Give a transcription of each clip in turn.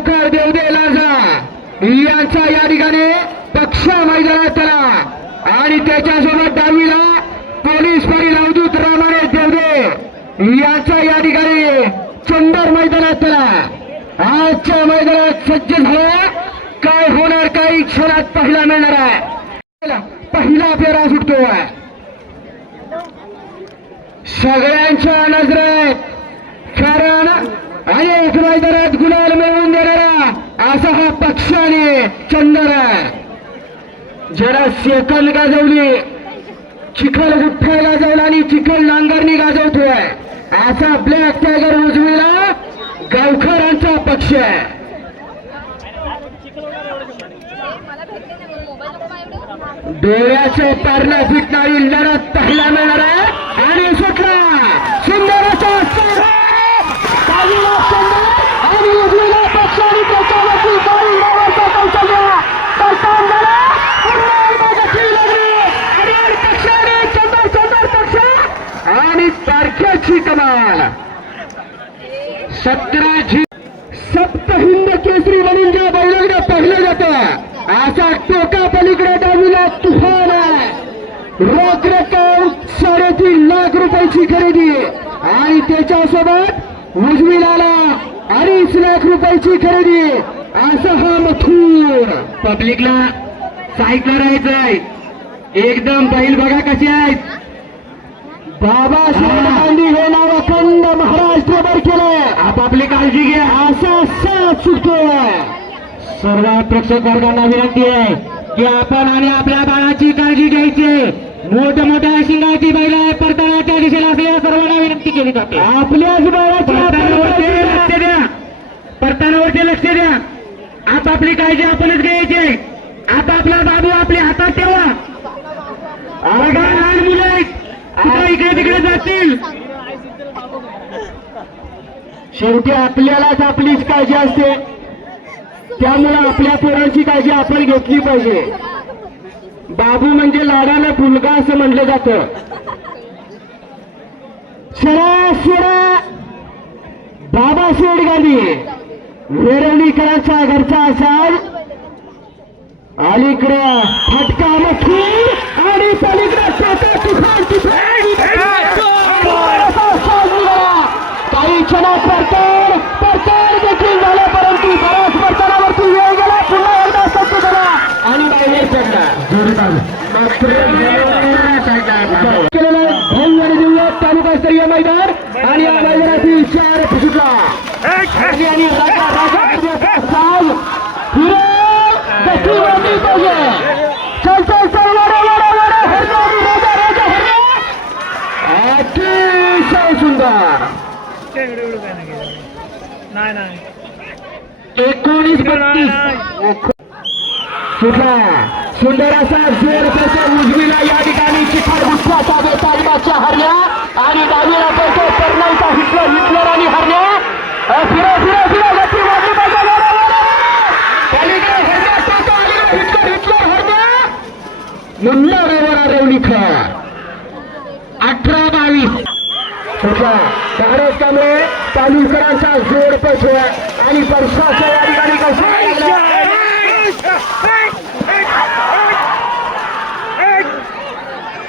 गावकर देवदे लाजा यांचा या ठिकाणी पक्ष मैदानात त्याला आणि त्याच्यासोबत डावीला पोलीस पाटील अवधूत रामाने देवदे यांचा या ठिकाणी चंदर मैदानात त्याला आजच्या मैदानात सज्ज झाला। काय होणार काही क्षणात पहिला मिळणार आहे। पहिला फेरा सुटतोय सगळ्यांच्या नजरेत कारण अनेक मैदानात गुलाल मिळवून देणारा असा हा पक्ष आणि चंदर आहे। ज्याला सेकंद गाजवली चिखल गुठ्ठा गाजवला आणि चिखल नांगरणी गाजवतोय असा ब्लॅक टायगर उजवीला गावकरांचा पक्ष आहे। डोळ्याचे पारणं फिटणारी लढत पहिला मिळणार आहे आणि सुटला सुंदर असा आणि उजवीला पक्ष आणि त्याच्यावरती आणि तारखेची कमाल 17 सप्त हिंद केसरी म्हणून ज्या बैलगाड्या पाहिलं जातं असा टोका पलीकडे डावीला तुफान आहे। रोख रक्कम 3.5 लाख रुपयाची खरेदी आणि त्याच्यासोबत उजवीला 2.5 लाख रुपयाची खरेदी असा हा मथुर। पब्लिकला साईकल राहायचंय एकदम बैल बघा कसे आहेत। बाबासाहेब गांधी हे नाव अखंड महाराष्ट्रभर केलंय आपापली काळजी घ्या असा साथ सुटतोय। सर्व प्रेक्षक वर्गांना विनंती आहे की आपण आणि आपल्या बाळाची काळजी घ्यायची। मोठमोठ्या शिंगाची बैल परतण्याच्या दिशेला असलेल्या सर्वांना विनंती केली जाते आपल्याच बाळाची लक्ष द्या परतण्यावरती लक्ष द्या आपापली काळजी आपणच घ्यायची। आपापला बाबू आपल्या हातात ठेवा। लहान मुलं आहेत इकडे तिकडे जातील शेवटी आपल्यालाच आपलीच काळजी असते त्यामुळे आपल्या पोरांची काळजी आपण घेतली पाहिजे। बाबू म्हणजे लाडाला मुलगा असं म्हटलं जातं। बाबासाहेब गांधी वेरवलीकरांचा घरचा असाल अलीकडे फटका मथुर आणि पलीकडे काही क्षणात परतर देखील झाला परंतु बऱ्याच परतनावरती वेळ गेला पुन्हा एकदा सत्य झाला आणि बाहेर पडला केलेला भव्य आणि दिव्य तालुकास्तरीय मैदान आणि या मैदानातील 4 फुटला आणि चल चल चल अतिशय सुंदर 19-32 सुटला सुंदर असा जोर त्याच्या उजवीला या ठिकाणी चिखल गुठ्ठ्याचा बेताजबाच्या हरल्या आणि डावीला पडतो परनाईचा हिटलर आणि हरल्या फिरा फिरा फिरा गती वाटली पाहिजे हिटलर हरल्या मुन्ना रेवरा रेवलीकर 18-22 सुटला भारत कांबळे तालुकरांचा जोर पसोय आणि वर्षाच्या या ठिकाणी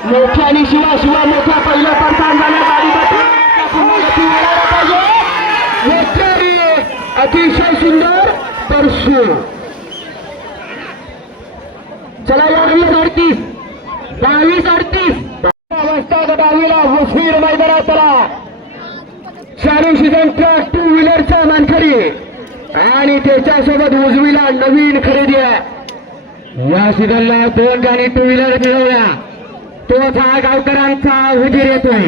मोठ्या आणि शिवा मोठ्या पहिल्या परतान झाल्या गाडी अतिशय सुंदर परशु चला या 22-38 अवस्था डावीला वसीर मैदानात चला चालू सीझनच्या 2 व्हीलरचा मानकरी आणि त्याच्यासोबत उजवीला नवीन खरेदी आहे। या सीझनला 2 गाडी 2 व्हीलर मिळवल्या तोच हा गावकरांचा हुजीर येतोय।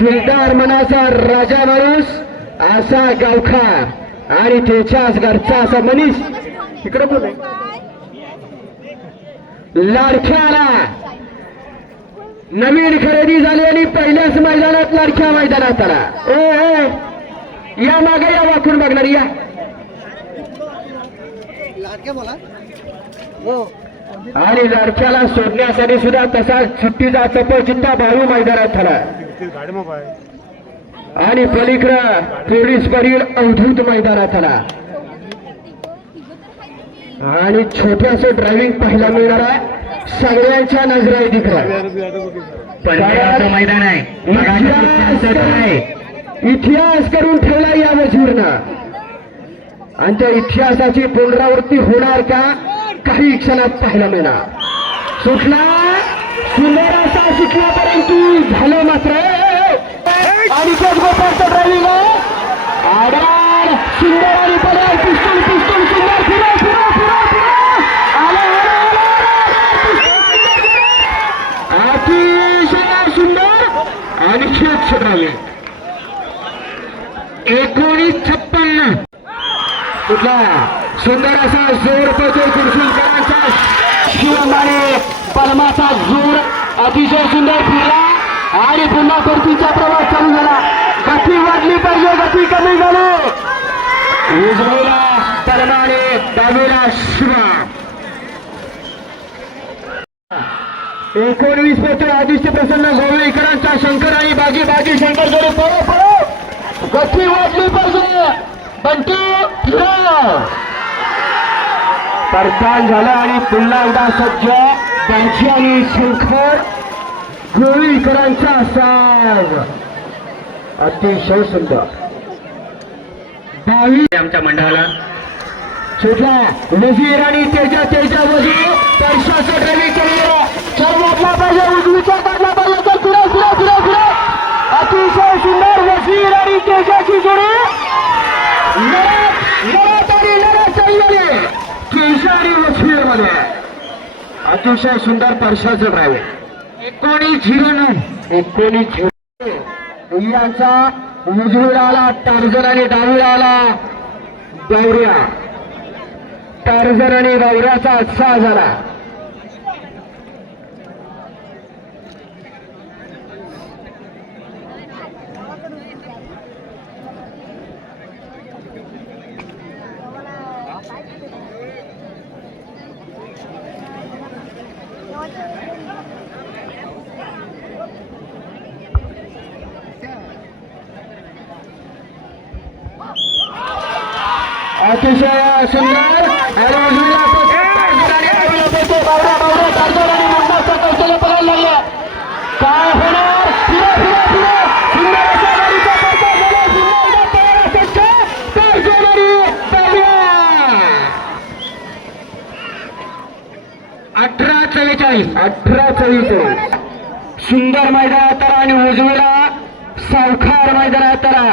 दिलदार मनाचा राजा माणूस असा गावखार आणि त्याच्याच घरचा असा मनीष इकडे बोल लाडक्याला नवीन खरेदी झाली आणि पहिल्याच मैदानात लाडक्या मैदानात आला। या मागे या वाकून बघणार या आणि लाडक्याला सोडण्यासाठी सुद्धा तसा सुट्टीचा चपचित्ता भाऊ मैदानात झाला आणि पलीकडं पोलीस परील अवधूत मैदानात आला आणि छोटंसं ड्रायव्हिंग पाहायला मिळणार आहे सगळ्यांच्या नजरेत पंजाबचं मैदान आहे. इतिहास करून ठेवला या वजीरनं आणि त्या इतिहासाची पुनरावृत्ती होणार का काही क्षणात पाहायला मिळणार. सुटला सुंदर असा सुटला परंतु झालं मात्र आणि गोपाळचं ड्रायव्हिंग आडार सुंदर आणि पडाल पिस्तूल पिस्तूल सुंदर फिरा फिरा फिरा फिरा अतिशय सुंदर आणि खेळ ड्रायव्हिंग 1956 कुठला सुंदर असा जोर पडतो कुर्शुलकरांचा शिवमाने पलमाचा जोर अतिशय सुंदर फिरला आणि पुन्हा परतीचा प्रवास चालू झाला. गती वाढली पाहिजे गती कमी झाली. उजवीला परमाने डावीला शिवा 19 पत्र आदित्य प्रसन्न गोवेकरांचा शंकर आणि बाजी बाजी शंकर जोडे पळो पळो गती वाढली पाहिजे. बंटी परतान झाला आणि पुन्हा एकदा सज्ज त्यांची आणि शंकर गोवेकरांचा साज अतिशय सुंदर. आमच्या मंडळाला सुटला वजीर आणि तेजा तेजा वजीर पैशाचं ड्रायव्हिंग केलेलं चल वाटला पाहिजे उजवीचा काढला पाहिजे तर फिरा फिरा फिरा फिरा अतिशय सुंदर वजीर आणि तेजाची जोडी लढत आणि लढत चाललेली तेजा आणि वजीर मध्ये अतिशय सुंदर पैशाचं ड्रायव्हिंग 19-0 यांचा उजवीला आला टार्झन आणि डावीला आला बावऱ्या. टार्झन आणि बावऱ्याचा उत्साह झाला. अतिशय सुंदर आणि उजवीला बावरा बावरा टार्झन आणि मुंडाचा कौशल्य पळायला लागले. काय होणार फिरा फिरा फिरा सुंदर असा गाडीचा प्रचार झाला. सुंदर टार्झन आणि बावरा 18-44 सुंदर मैदानात तरा आणि उजवीला सावखार मैदानात तरा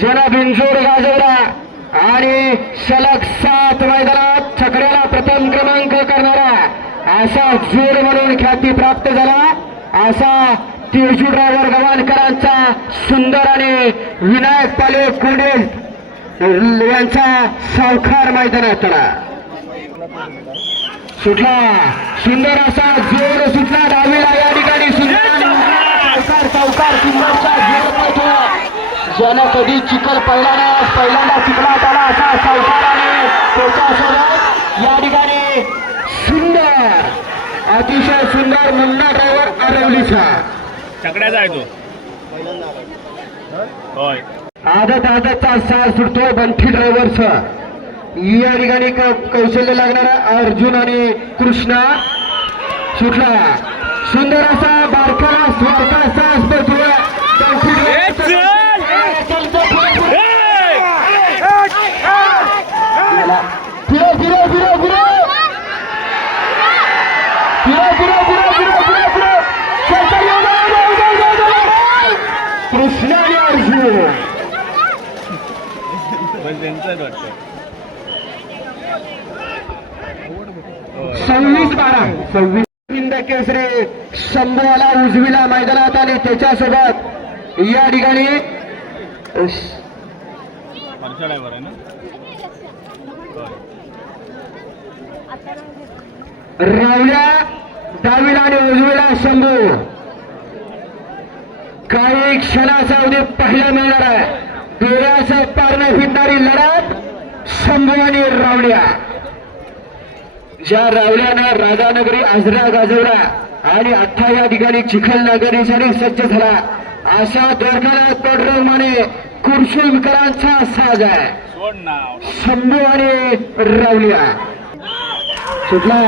ज्याला बिनजोड गाजवला आणि सलग 7 मैदानात छकड्याला प्रथम क्रमांक करणारा असा जोड म्हणून ख्याती प्राप्त झाला असा तेजू ड्रायव्हर गव्हाणकरांचा सुंदर आणि विनायक पाले कोंडे यांचा सावखार मैदानात तरा सुटला सुंदर असा जोर सुटला डावीला या ठिकाणी सुंदर सावकार सुंदरचा जोर पळतो ज्यानं कधी चिखल पहिल्यांदा चिखलात आला असा सावकार आणि त्याच्यासोबत या ठिकाणी सुंदर अतिशय सुंदर मुन्ना ड्रायव्हर आरवलीचा छकड्याचा आहे तो होय. आदतचा साथ सुटतो बंठी ड्रायव्हरचा या ठिकाणी कौशल्य लागणारा अर्जुन आणि कृष्णा सुटला सुंदर असा बारकाला स्वारका सास पडतोय कृष्णा आणि अर्जुन 26-12 हिंद केसरी शंभूला उजवीला मैदानात आणि त्याच्यासोबत या ठिकाणी रावल्या डावीला आणि उजवीला शंभू काही क्षणाचा उद्या पाहायला मिळणार आहे. डोळ्याचा पारणं फिरणारी लढत शंभू आणि रावल्या ज्या रावल्यानं राधानगरी आजरा गाजवला आणि आता या ठिकाणी चिखल नगरीसाठी सज्ज झाला अशा दरखान्यात पडरमाने कुरशुलकरांचा साज आहे. सोड नाव शंभू आणि रावलिया सुटला.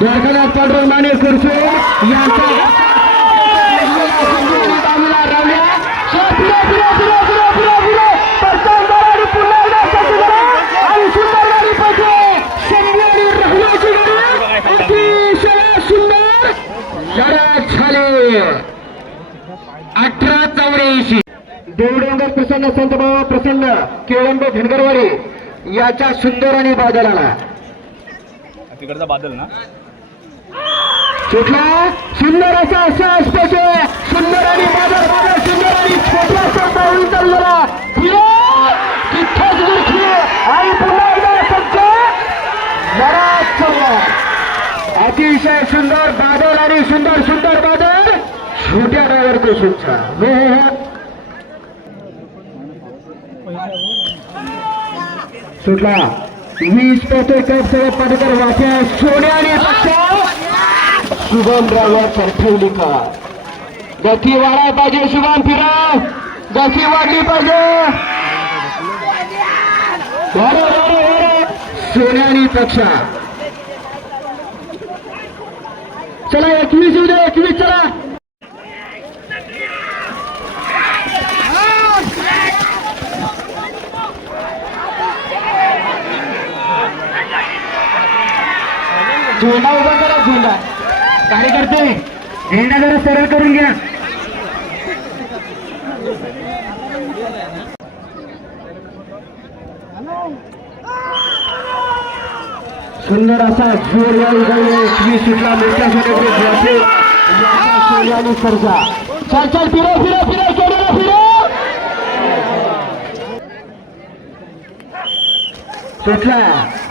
दरखान्यात पडरमाने कुरशुल यांचा सुंदर लढत झाली. 1884 देवडोंगर प्रसन्न संतभाव प्रसन्न केळंब धनगरवाडी याच्या सुंदर आणि बादलाला तिकडचा बादल ना सुटला. सुंदर असा असा स्पर्श सुंदर आणि बादल बादल सुंदर आणि छोटासा पाऊल चाललेला तिथेच गुरखी आणि पुन्हा एकदा सज्ज लढत चालला. अतिशय सुंदर बादल आणि सुंदर सुंदर बादल छोट्या ड्रायव्हर कृष्णचा सुटला. 20 पोते कप सगळे पदकर वाट्या सोने आणि पक्ष शुभम ड्रायव्हर सरठवली का गती वाढायला पाहिजे. शुभम फिरा गती वाढली पाहिजे. सोने आणि पक्ष चला 21 उद्या 21 चला. झेंडा उभा करा. झेंडा कार्यकर्ते झेंडा जरा सरळ करून घ्या. सुंदर असा जोर या उद्या सुटला मोठ्या सोन्याने सरजा. चल चल फिरो फिरो फिरो सोन्याला फिरो. सुटला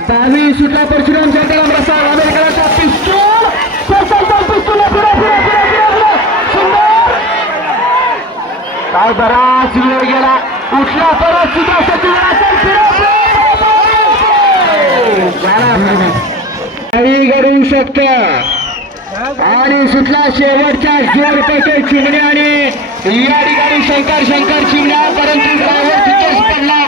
22 सुटला परशुराम शांताराम रसाळ आंबेडकरांचा पिस्तूल. पिस्तूल फिरो फिरो फिरो फिरो फिरो सुंदर काय बराच वेळ गेला. उठला परत सुद्धा गाडी घडवू शकत आणि सुटला शेवटच्या जोरपैकी चिमण्या आणि या ठिकाणी शंकर चिमण्या परंतु ड्रायव्हर तिथेच पडला.